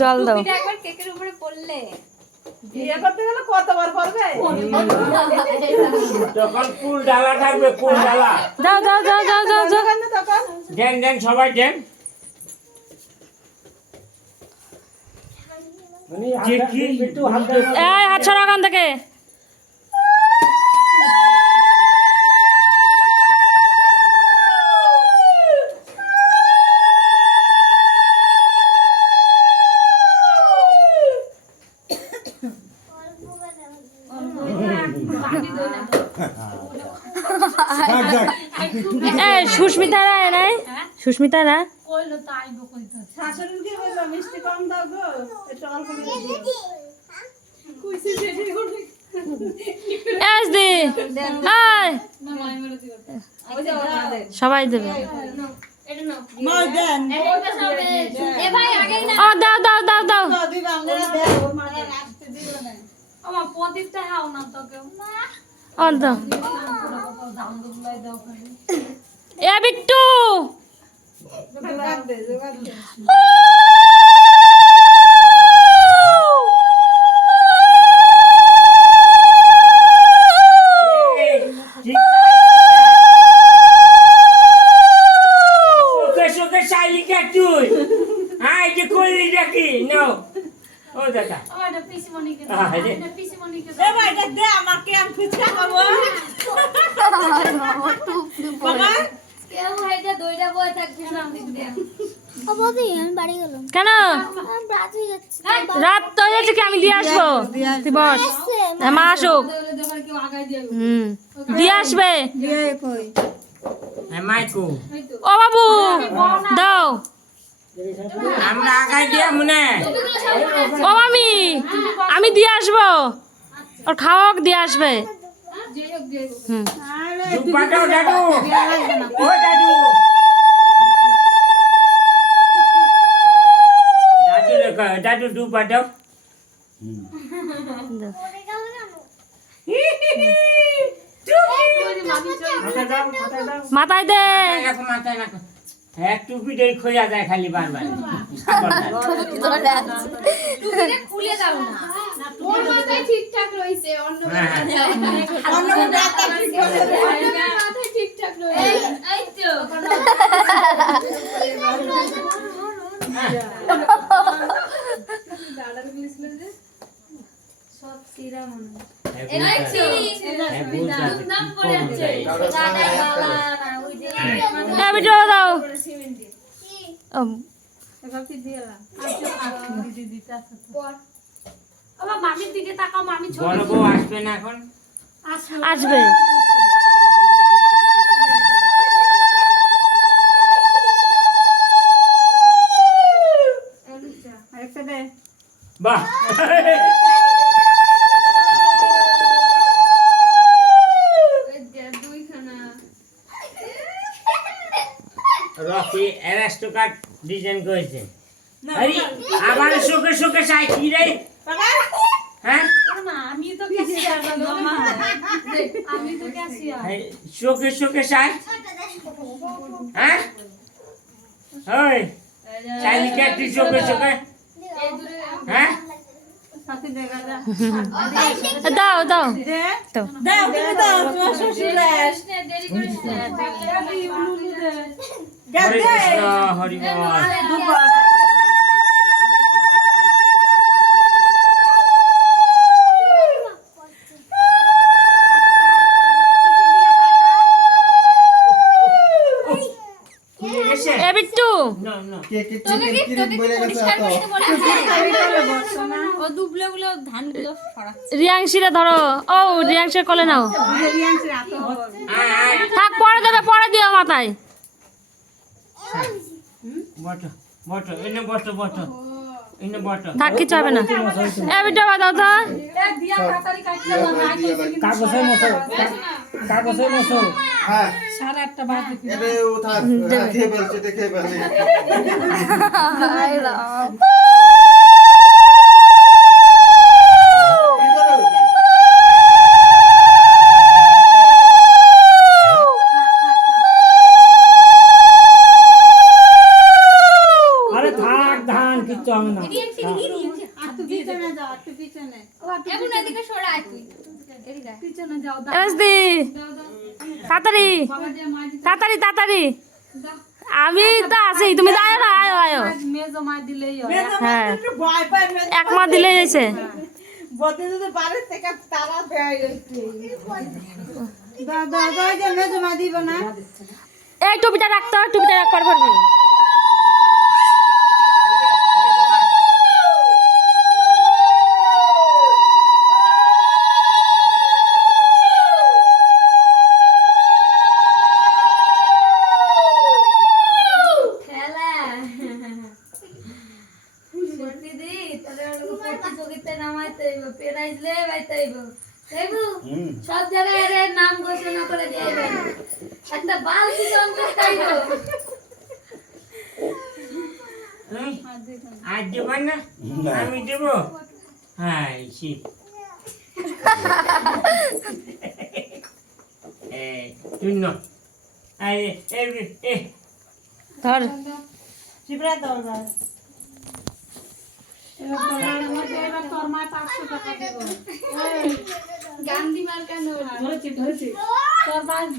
জল দাও। কেকের উপরে পড়লে বিয়ে করতে গেলে কতবার পড়বে? তখন ফুল ডালা থাকবে, ফুল ডালা। দাও দাও দাও দাও দাও দাও। দেন দেন সবাই দেন। এই হাত ছড়া ওখান থেকে। সুস্মিতা রায় নাই, সুস্মিতা রায় শাশুড়িকে বললো মিষ্টি কম দাও গো, একটু অল্প করে দিও। সবাই দেবে। দাও দাও দাও দাও। এ বিট্টু কেন রাত তো হয়েছে কি? আমি দিয়ে আসবো, তুই বস, মা আসুক। দিয়ে আসবে। ও বাবু দাও। আমরা আগাই দিয়ে মনে। ও মামি আমি দিয়ে আসবো, ওর খাওয়াক দিয়ে আসবে। দাদু দু পাঠাও। মাথায় দে। মাথায় রাখো। হ্যাঁ টুপিটাই খোঁজা যায় খালি বারবার। খুলে দাও না, ওর মাথায় ঠিকঠাক রইছে, অন্য মাথায় ঠিকঠাক রইছে। এই তো দাদার বলেছিল যে সব সিরা মনে নাম পড়ে আছে দাও। মামির দিকে তাকাও, মামি বড় বউ আসবে না এখন? আসবে। বাহ রকি অ্যারিস্টোক্র্যাট ডিজাইন করেছে। আরে আবার শোকে শোকে চাই কি রে? হ্যাঁ আমি তো ক্যাশিয়ার বাবা, আমি তো ক্যাশিয়ার। শোকে শোকে চাই। হ্যাঁ ওই চাইলিকে তুই শোকে শোকে। হ্যাঁ দাও দাও দাও তুমি দাও, তোমার শ্বশুর দেরি করিস না, হরে কৃষ্ণ হরি বল। রিয়াংশিরা ধরো। ও রিয়াংশির কোলে নাও। থাক পরে দেবে, পরে দিও মাথায়। থাক কিছু হবে না। এ বিটা দাও তো। কাগজের মতো কাগজের মতো। হ্যাঁ 8:30 বাজে। এটা ও থাক খেয়ে ফেলছে, দেখে ফেলছে। যাও একটু পিছনে এখন এদিকে সরা তুই এদিকে আয়। পিছনে যাও এসদি তাড়াতাড়ি তাড়াতাড়ি তাড়াতাড়ি আমি তো আছি তুমি যাও না আয়ো আয়ো মেজো মা দিলেই হ্যাঁ একটু ভয় পায় এক মা দিলে যাইছে বদে যদি বাড়ির থেকে তারা দেয় দাদা দাদা যে মেজো মা দিব না এই টুপিটা রাখতো টুপিটা রাখবার পারবি খেলা সত্যি দি তাহলে প্রতিযোগিতায় নামাইতে হইব প্রাইজ লে বাইতে হইব দেখবো সব জায়গায় এর নাম ঘোষণা করে দিবে একটা বালতি জন করতে হইব আজ দেবেন না আমি দেবো হ্যাঁ শূন্য ধর শিবরা দরবার এবার তোর মা 500 টাকা দিব গান্ধী মার্কা নোট ধরেছি তোর মা